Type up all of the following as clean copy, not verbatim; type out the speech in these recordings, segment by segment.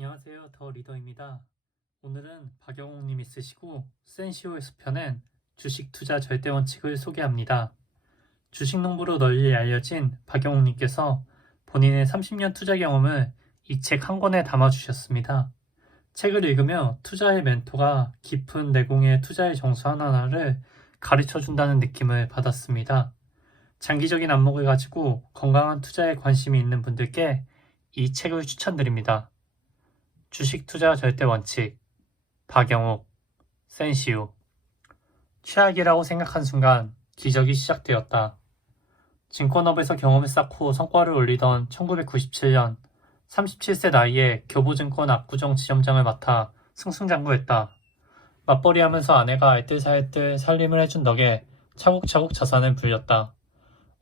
안녕하세요. 더 리더입니다. 오늘은 박영웅님이 쓰시고 센시오에서 펴낸 주식 투자 절대 원칙을 소개합니다. 주식 농부로 널리 알려진 박영웅님께서 본인의 30년 투자 경험을 이 책 한 권에 담아주셨습니다. 책을 읽으며 투자의 멘토가 깊은 내공의 투자의 정수 하나하나를 가르쳐준다는 느낌을 받았습니다. 장기적인 안목을 가지고 건강한 투자에 관심이 있는 분들께 이 책을 추천드립니다. 주식 투자 절대 원칙, 박영욱, 센시오. 최악이라고 생각한 순간 기적이 시작되었다. 증권업에서 경험을 쌓고 성과를 올리던 1997년 37세 나이에 교보증권 압구정 지점장을 맡아 승승장구했다. 맞벌이하면서 아내가 알뜰살뜰 살림을 해준 덕에 차곡차곡 자산을 불렸다.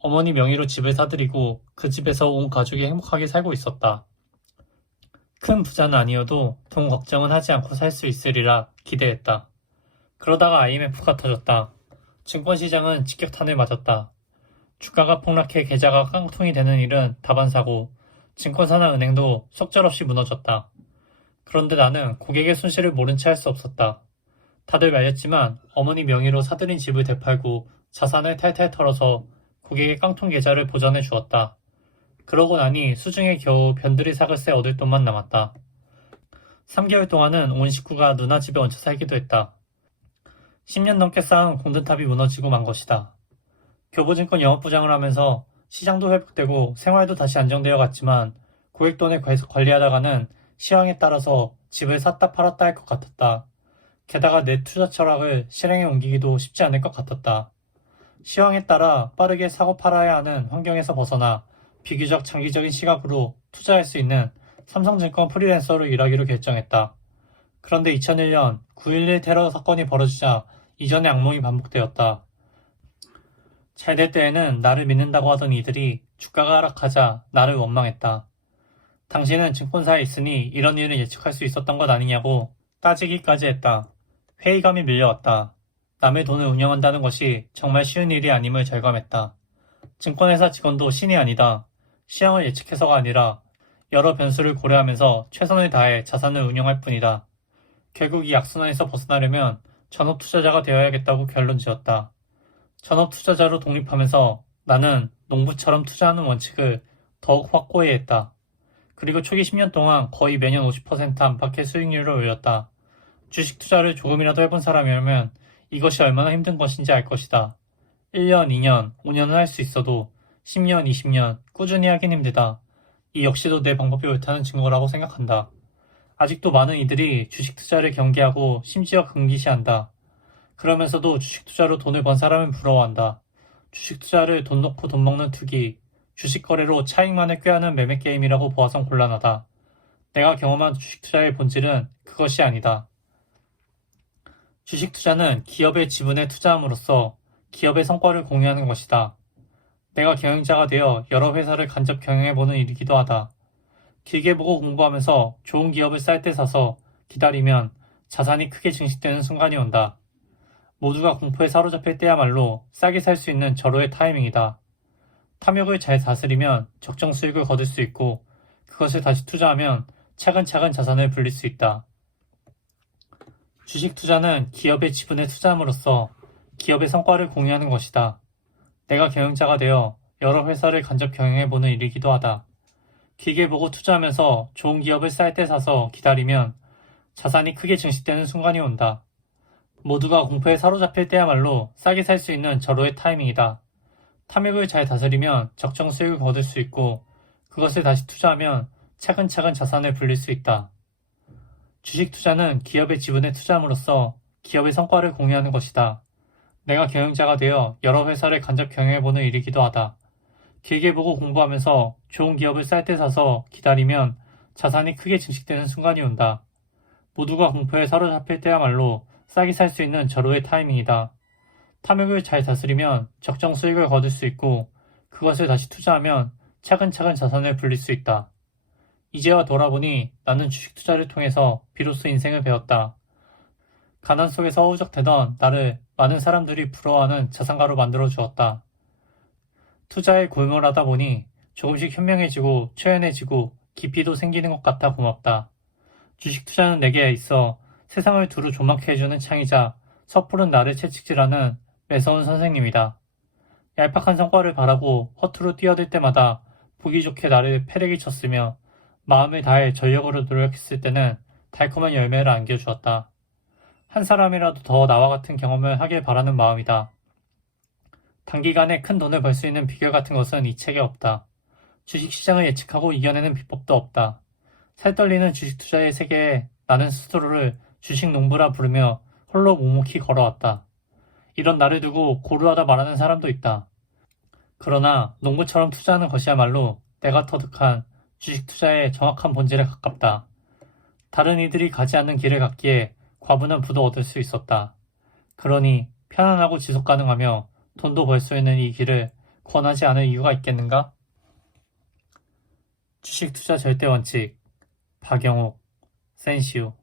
어머니 명의로 집을 사들이고 그 집에서 온 가족이 행복하게 살고 있었다. 큰 부자는 아니어도 돈 걱정은 하지 않고 살 수 있으리라 기대했다. 그러다가 IMF가 터졌다. 증권시장은 직격탄을 맞았다. 주가가 폭락해 계좌가 깡통이 되는 일은 다반사고 증권사나 은행도 속절없이 무너졌다. 그런데 나는 고객의 손실을 모른 채 할 수 없었다. 다들 말렸지만 어머니 명의로 사들인 집을 되팔고 자산을 탈탈 털어서 고객의 깡통 계좌를 보전해 주었다. 그러고 나니 수중에 겨우 변두리 사글세 얻을 돈만 남았다. 3개월 동안은 온 식구가 누나 집에 얹혀 살기도 했다. 10년 넘게 쌓은 공든탑이 무너지고 만 것이다. 교보증권 영업부장을 하면서 시장도 회복되고 생활도 다시 안정되어 갔지만 고액 돈을 계속 관리하다가는 시황에 따라서 집을 샀다 팔았다 할 것 같았다. 게다가 내 투자 철학을 실행에 옮기기도 쉽지 않을 것 같았다. 시황에 따라 빠르게 사고 팔아야 하는 환경에서 벗어나 비교적 장기적인 시각으로 투자할 수 있는 삼성증권 프리랜서로 일하기로 결정했다. 그런데 2001년 9.11 테러 사건이 벌어지자 이전의 악몽이 반복되었다. 잘 될 때에는 나를 믿는다고 하던 이들이 주가가 하락하자 나를 원망했다. 당신은 증권사에 있으니 이런 일을 예측할 수 있었던 것 아니냐고 따지기까지 했다. 회의감이 밀려왔다. 남의 돈을 운영한다는 것이 정말 쉬운 일이 아님을 절감했다. 증권회사 직원도 신이 아니다. 시황을 예측해서가 아니라 여러 변수를 고려하면서 최선을 다해 자산을 운용할 뿐이다. 결국 이 악순환에서 벗어나려면 전업 투자자가 되어야겠다고 결론 지었다. 전업 투자자로 독립하면서 나는 농부처럼 투자하는 원칙을 더욱 확고히 했다. 그리고 초기 10년 동안 거의 매년 50% 안팎의 수익률을 올렸다. 주식 투자를 조금이라도 해본 사람이라면 이것이 얼마나 힘든 것인지 알 것이다. 1년, 2년, 5년은 할 수 있어도 10년, 20년 꾸준히 하긴 힘들다. 이 역시도 내 방법이 옳다는 증거라고 생각한다. 아직도 많은 이들이 주식 투자를 경계하고 심지어 금기시한다. 그러면서도 주식 투자로 돈을 번 사람은 부러워한다. 주식 투자를 돈 놓고 돈 먹는 투기, 주식 거래로 차익만을 꾀하는 매매 게임이라고 보아선 곤란하다. 내가 경험한 주식 투자의 본질은 그것이 아니다. 주식 투자는 기업의 지분에 투자함으로써 기업의 성과를 공유하는 것이다. 내가 경영자가 되어 여러 회사를 간접 경영해보는 일이기도 하다. 길게 보고 공부하면서 좋은 기업을 쌀 때 사서 기다리면 자산이 크게 증식되는 순간이 온다. 모두가 공포에 사로잡힐 때야말로 싸게 살 수 있는 절호의 타이밍이다. 탐욕을 잘 다스리면 적정 수익을 거둘 수 있고 그것을 다시 투자하면 차근차근 자산을 불릴 수 있다. 주식 투자는 기업의 지분에 투자함으로써 기업의 성과를 공유하는 것이다. 내가 경영자가 되어 여러 회사를 간접 경영해보는 일이기도 하다. 길게 보고 투자하면서 좋은 기업을 쌀 때 사서 기다리면 자산이 크게 증식되는 순간이 온다. 모두가 공포에 사로잡힐 때야말로 싸게 살 수 있는 절호의 타이밍이다. 탐욕을 잘 다스리면 적정 수익을 거둘 수 있고 그것을 다시 투자하면 차근차근 자산을 불릴 수 있다. 주식 투자는 기업의 지분에 투자함으로써 기업의 성과를 공유하는 것이다. 내가 경영자가 되어 여러 회사를 간접 경영해보는 일이기도 하다. 길게 보고 공부하면서 좋은 기업을 쌀 때 사서 기다리면 자산이 크게 증식되는 순간이 온다. 모두가 공포에 사로잡힐 때야말로 싸게 살 수 있는 절호의 타이밍이다. 탐욕을 잘 다스리면 적정 수익을 거둘 수 있고 그것을 다시 투자하면 차근차근 자산을 불릴 수 있다. 이제와 돌아보니 나는 주식 투자를 통해서 비로소 인생을 배웠다. 가난 속에서 허우적대던 나를 많은 사람들이 부러워하는 자산가로 만들어 주었다. 투자에 골몰하다 보니 조금씩 현명해지고 초연해지고 깊이도 생기는 것 같아 고맙다. 주식 투자는 내게 있어 세상을 두루 조망케 해주는 창이자 섣부른 나를 채찍질하는 매서운 선생님이다. 얄팍한 성과를 바라고 허투루 뛰어들 때마다 보기 좋게 나를 패대기 쳤으며 마음을 다해 전력으로 노력했을 때는 달콤한 열매를 안겨주었다. 한 사람이라도 더 나와 같은 경험을 하길 바라는 마음이다. 단기간에 큰 돈을 벌 수 있는 비결 같은 것은 이 책에 없다. 주식시장을 예측하고 이겨내는 비법도 없다. 살떨리는 주식 투자의 세계에 나는 스스로를 주식 농부라 부르며 홀로 묵묵히 걸어왔다. 이런 나를 두고 고루하다 말하는 사람도 있다. 그러나 농부처럼 투자하는 것이야말로 내가 터득한 주식 투자의 정확한 본질에 가깝다. 다른 이들이 가지 않는 길을 갔기에 과분한 부도 얻을 수 있었다. 그러니 편안하고 지속 가능하며 돈도 벌 수 있는 이 길을 권하지 않을 이유가 있겠는가? 주식 투자 절대 원칙 박영욱, 센시오